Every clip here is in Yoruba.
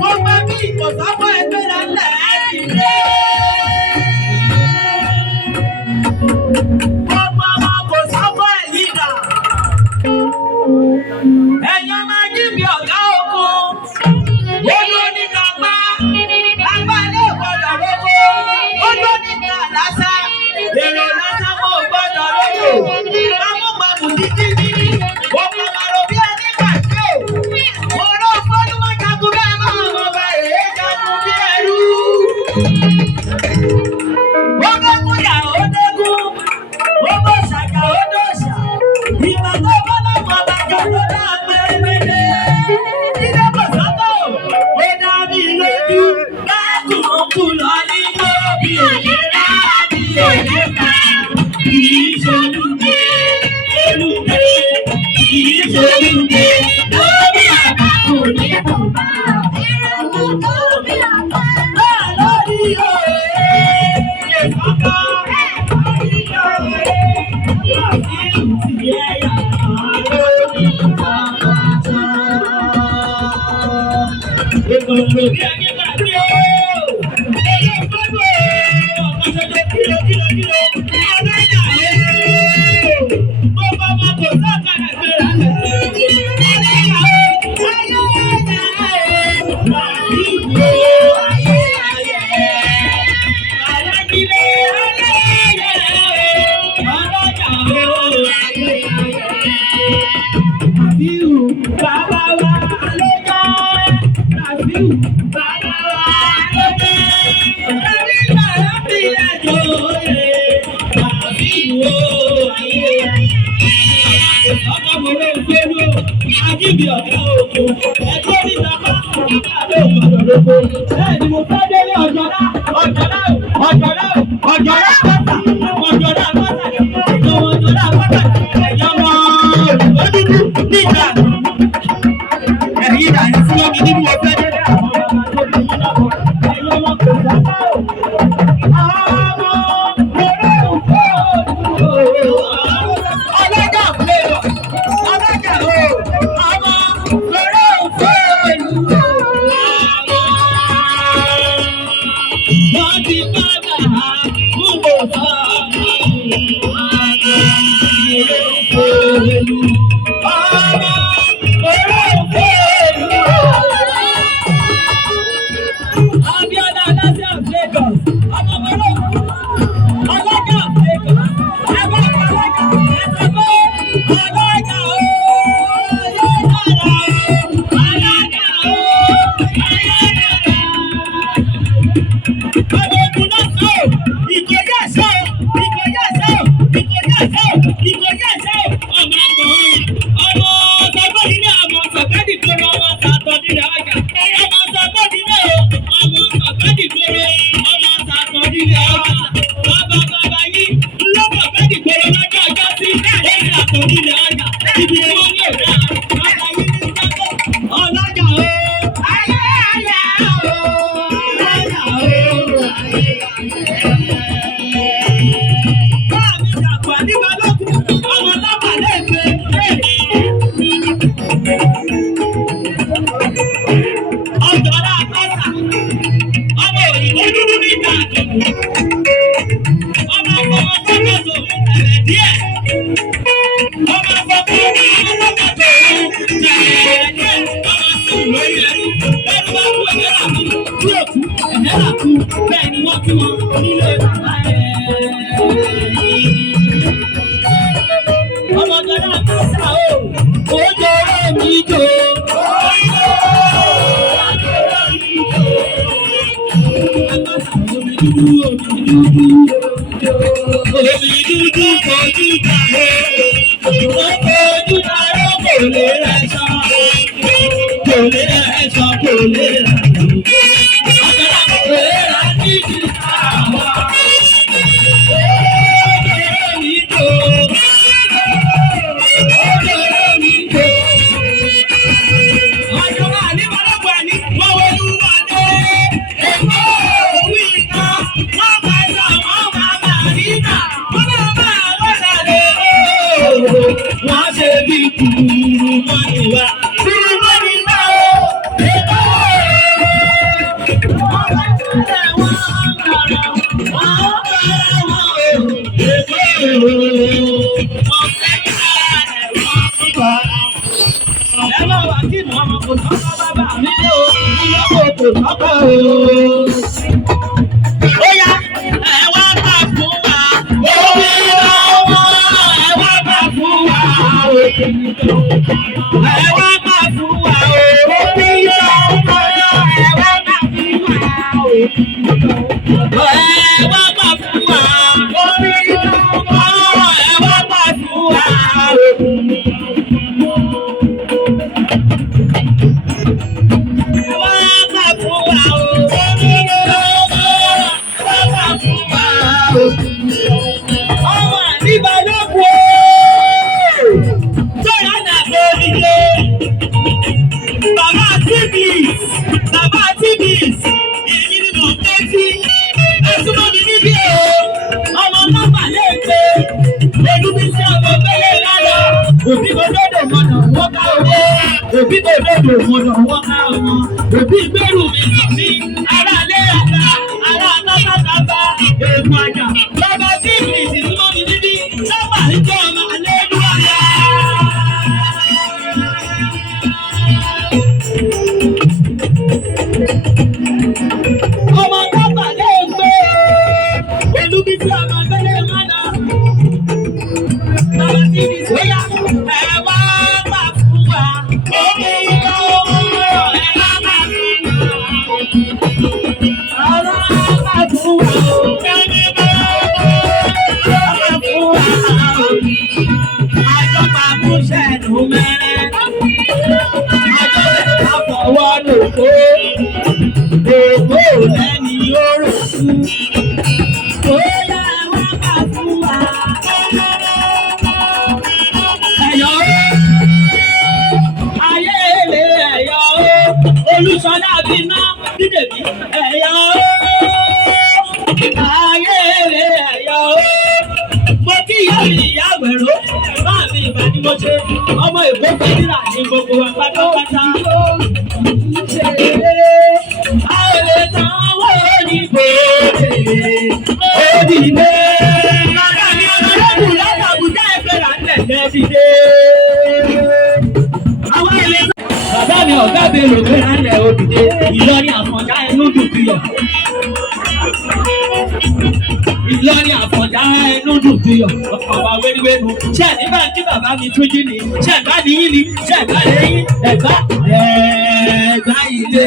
Mo máa bí ìkọ̀sápọ̀ ẹgbẹ́ lálẹ́ ìdílé. Gbogbo àwọn kò sábọ̀ ẹ̀yìn dà. Ẹ̀yin máa jí bí ọ̀gá oko. Ó ló ní kápá. Lápá ilé ìgbọ́dọ̀ lóko. Ó ló ní ká lásà. Èrò lásà kò gbọ́dọ̀ lóko. Amúgbàmù títí títí. Òkú màrò bí ẹni pàṣẹ. Mo rọ fọ́lùmọ́ jagun bẹ́ẹ̀ máa mọ̀ bá èé jagun bí ẹrú. Ó dẹ́kun yà ó dẹ́kun. Ó bó ṣàjà ó dòṣà. Ìgbà tó bá lọ́wọ́ bàjọ́ ló dá pẹ́rẹ́pẹ́rẹ́. Jíde kò sọ́tọ̀. Ó dá mi lójú. Báàkù òkú lọ ní lóbi òyìnbá bí òyìnbá. Kìí ṣolúgbé, olúgbé, kìí ṣolúgbé. Lóbi àbákù ní bùbá. Ìrẹ̀kú lóbi àbá. Bẹ́ẹ̀ lórí òye. Ìfọ̀kọ́. Lórí òye. Láti ìtì ẹ̀yà lórí ìfọ̀kọ́. Èkó lórí ẹni bàbí o. Èyí gbogbo ọ̀pọ̀ ṣoṣo kílò. Ọlọ́jà o. Gbogbo ọmọ kò sọ́kàrà gbéra lẹ̀. Ọlọ́jà o. Ayé ẹ̀dá o. Màbí o. Ayé ayé. Alágídé ayé o. Ọlọ́jà o. Ayé ayé. Màbí o. Bàbá wa lọ́jà. Màbí o. Bàbá wa lọ́jà. Ẹ̀rí bàrà bí ẹ̀jọ̀ òye. Màbí o. Ayé ayé. Ọmọ mo ló ń gbérú o. Ajíbi ọ̀gá oko. Ẹgbẹ́ mi bàbá ìgbà ló gbọdọ̀ lóko. Bẹ́ẹ̀ ni mo fẹ́ délé ọ̀jọ̀dá pátá. Ọ̀jọ̀dá pátá. Ẹ̀yọ́ mọ ojúdú nígbà. Ẹ̀yìn ìdàní sí omi nínú ọ̀fẹ́ délé àwọn ọmọ tó bí wọn náà bọ̀. Ẹ̀yọ́ mọ kò sábà o. Ọlọ́jà fúlẹ̀rọ̀. Ọlọ́jà o. Ọmọ lọ́rọ̀ òfòòlù. Wọ́n ti padà fún bòbá mi. Òfòòlù. Ọmọ lọ́rọ̀ òfòòlù. Abíọ́lá Aláṣẹ of Lagos. Ọmọ lọ́rọ̀ ọlọ́jà of Lagos. Ẹgbẹ́ ọlọ́jà. Ẹsẹ̀ pé ọlọ́jà o. Wọ́n ṣe bí kúrú mọ́ni wá. Kúrú mọ́ni wá o. kò sọ́kọ̀ o. Ó yá ẹ wá gbà fún wa. Omi lọ́wọ́ ẹ wá gbà fún wa. Ẹ wá gbà fún wa o. Omi lọ́wọ́ ẹ wá gbà fún wa o. Ẹ wá gbà fún wa. Omi lọ́wọ́ ẹ wá gbà fún wa o. Ọmọ àdìbàdókò sọ̀rọ̀ àdàbò nílé bàbá tibis èyí ni mò ń tẹ́tí ẹ̀sùnmọ́ mi níbí o ọmọ nọ́mbà lè gbé olúbísí ọmọ gbélé lálọ́ òbí gbọdọ̀ mọ̀nà wọ́n ká owó òbí gbọdọ̀ mọ̀nà wọ́n ká ọmọ òbí gbẹ́rù mi sọ mí aráalé àgbà ará bábàbà èèmọ̀ àjà bàbá tibis ìsúnmọ́ mi níbí nọ́mbà ìjọ ọmọ alẹ́ lúwàyà. Ọmọ nọ́mbà lè gbé olúbísí ọmọ gbélé lálọ́ bàbá tibis bóyá ẹ wá gbà fún wa omi ìyá ọmọ ẹ wá gbà fún wa àjọpá múṣẹ́ nù mẹ́rẹ́ àjọpá fọwọ́ lòkó ògbó lẹ́ni oró kú bóyá ẹ wá gbà fún wa ẹ̀yọ́ ayé ilé ẹ̀yọ́ olùsọ̀dá bíná dídèbí ẹ̀yọ́ ayé ilé ẹ̀yọ́ mo kí ìyá mi ìyá àgbẹ̀rọ bá mi ìgbà ni mo ṣe ọmọ ìbò fẹ́díra ní gbogbo wa pátápátá. A ò lè sanwó ní gbòòdè òdìdé. Bàbá mi ọlọ́dún látàbùjá ẹgbẹ́ rà ń tẹ̀lé dìde. Àwọn ilé bàbá mi ọ̀gá bèèrè ògbé rà ń lẹ̀ òdìdé. Ìlọrin Àfọ̀njá ẹnu dùn bíyọ̀. Ìlọrin Àfọ̀njá ẹnu dùn bíyọ̀. Ọ̀pọ̀ wéríwéru. Ṣé nígbà tí bàbá mi tún jí ni? Ṣé ẹ̀gbá ni yín ni? Ṣé ẹ̀gbá lè yín? Ẹ̀gbá ilé.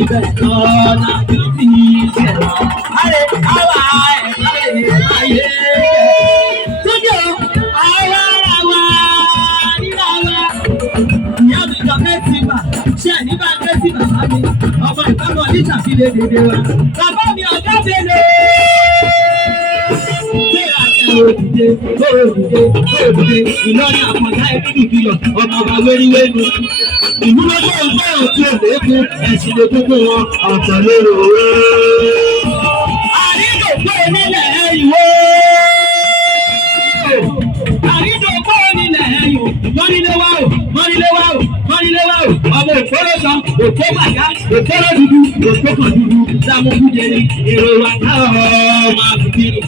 Ibẹ̀ kan láti fi ṣẹ̀wá. Ayé àwa ẹ̀gbá ayé. Tójú àwa ara wa nílá wa. Ìyá mi jọ mẹ́tìmá. Ṣé nígbà mẹ́tìmá bá mi? Ọmọ ìbámu ní ṣàfihàn dédé wa. Bàbá mi ọ̀gá bèlè. Òdìdé Ìlọrin Àfọ̀njá ẹbí bíyọ̀ ọmọ ọba wéríwéru. Ìlú lọ́jọ́ ọjọ́ òtún òlékún ẹ̀sìn lè gbogbo wọn ọ̀tọ̀ lérò. Àrídògbò nílẹ̀ ìwé. Àrídògbò nílẹ̀ ẹ̀yọ̀ mọ́níléwá o mọ́níléwá o mọ́níléwá o ọmọ òkúrò sàn òkú bàjá òkúrò dúdú òkú kan dúdú sàmúkújẹni èrò wa káwọn ọmọ àbùkírì.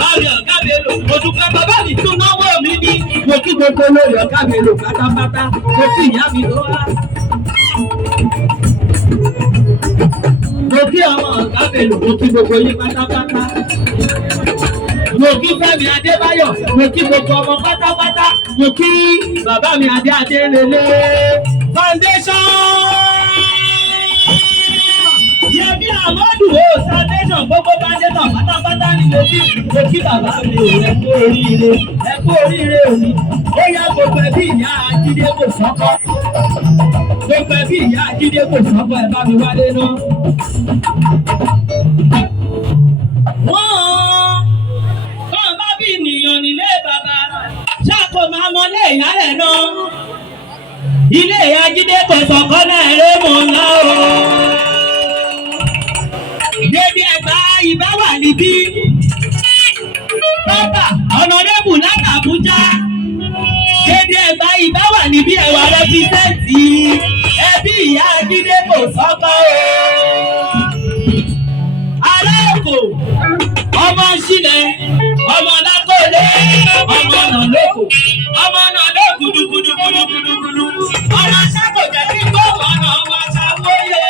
Báyọ̀ ọ̀gá mi lò, òdùkọ́ bàbá mi tún náwó mi ní. Mo kí gbogbo lórí ọ̀gá mi lò pátápátá, mo kí ìyá mi lò wá. Mo kí ọmọ ọ̀gá mi lò, mo kí gbogbo yín pátápátá. Mo kí Fẹ́mi Adébáyọ̀, mo kí gbogbo ọmọ pátápátá. Mo kí bàbá mi Adélélé. Foundation. Yẹ̀mí Àmọ́dù o foundation gbogbo foundation pátápátá ni mo kí bàbá mi ò ẹ kú oríire òní. Ó yá gbogbo ẹbí ìyá Jídé Kosoko. Gbogbo ẹbí ìyá Jídé Kosoko ẹ bá mi wálé náà. Wọ́n bá bí ènìyàn nílé bàbá ṣáàkó máa mọlé ìyálẹ̀ náà. Ilé ìyá Jídé Kosoko náà eré mọ̀ ńlá o. Dédé Ẹ̀gbá ìbá wà níbí. Bàbá ọ̀nàdébù láti Àbújá. Dédé Ẹ̀gbá ìbá wà níbí ẹ̀wà rẹ́písẹ́ǹtì ẹbí ìyá Jídé Kosoko o. Ará Èkó, ọmọ Ṣílẹ̀, ọmọ Lákòlé, ọmọ Nàlókò, ọmọ Nàlókò gúdúgúdúgúdúgúdú. Ọmọ Ṣákò jẹ́ kí gbọ́ ọ̀nà ọmọ Ṣàwóyè.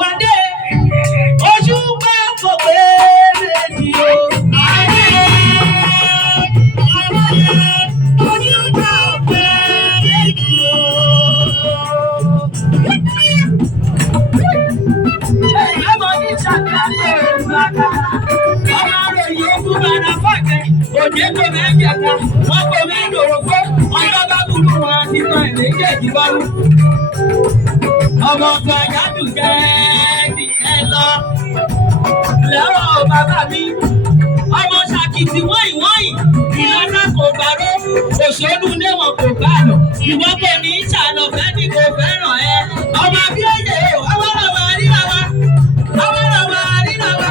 wá dé. Oṣù pé kò pé méjì o. Oṣù pé kò pé méjì o. Ẹ̀mọ́ ní ṣàkàtọ̀ ìgbàgbà. Ọmọ rẹ̀ yóò kú bàrà fàkẹ́. Òde kò mẹ́jẹ̀ká. Wọ́n kò mẹ́dòrógbó. Ọjọ́ bá burú wọn àti kan ìméjèèjì bá rú. Ọmọ kan yádù jẹ́ ẹni ẹ lọ. Lẹ́wọ̀n bàbá mi. Ọmọ ṣàkìtì wọ́yìn wọ́yìn. Ìlànà kò gbàró. Òṣèlú níwọ̀n kò gbà lọ. Ìwọ́n kò ní ìṣàlọ̀ fẹ́ ni kò fẹ́ràn ẹ. Ọmọ bí ó yẹ o, ọwọ́ lọ́wọ́ àríwá wa. Ọwọ́ lọ́wọ́ àríwá wa.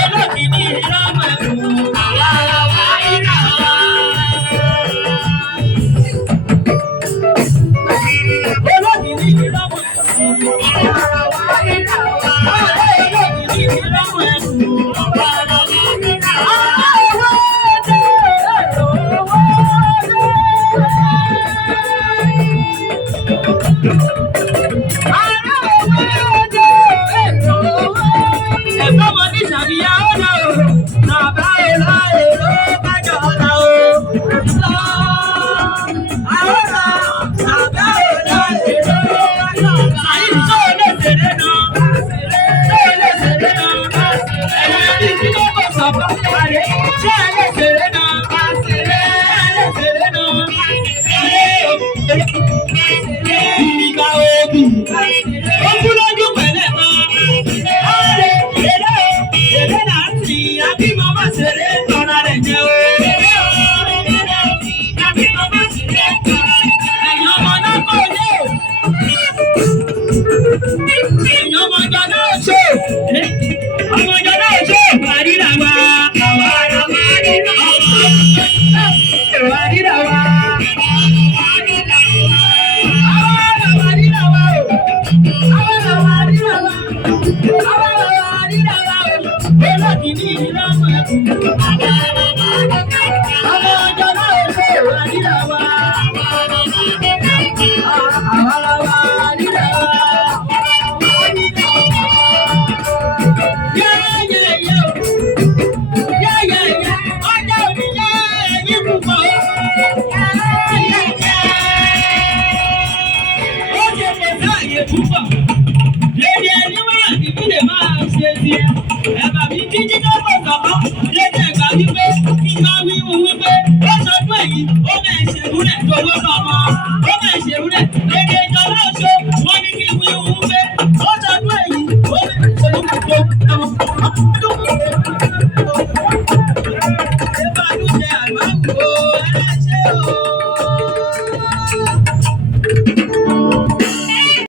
Olókì ní ìlọ́mọ ẹ̀kún. Àwa lọ́wọ́ àríwá wa. Olókì ní ìlọ́mọ ẹ̀kún. Àwa lọ́wọ́ àríwá wa. Olókì ní ìlọ́mọ ẹ̀kún. Àwa lọ́wọ́ àríwá wa. Ó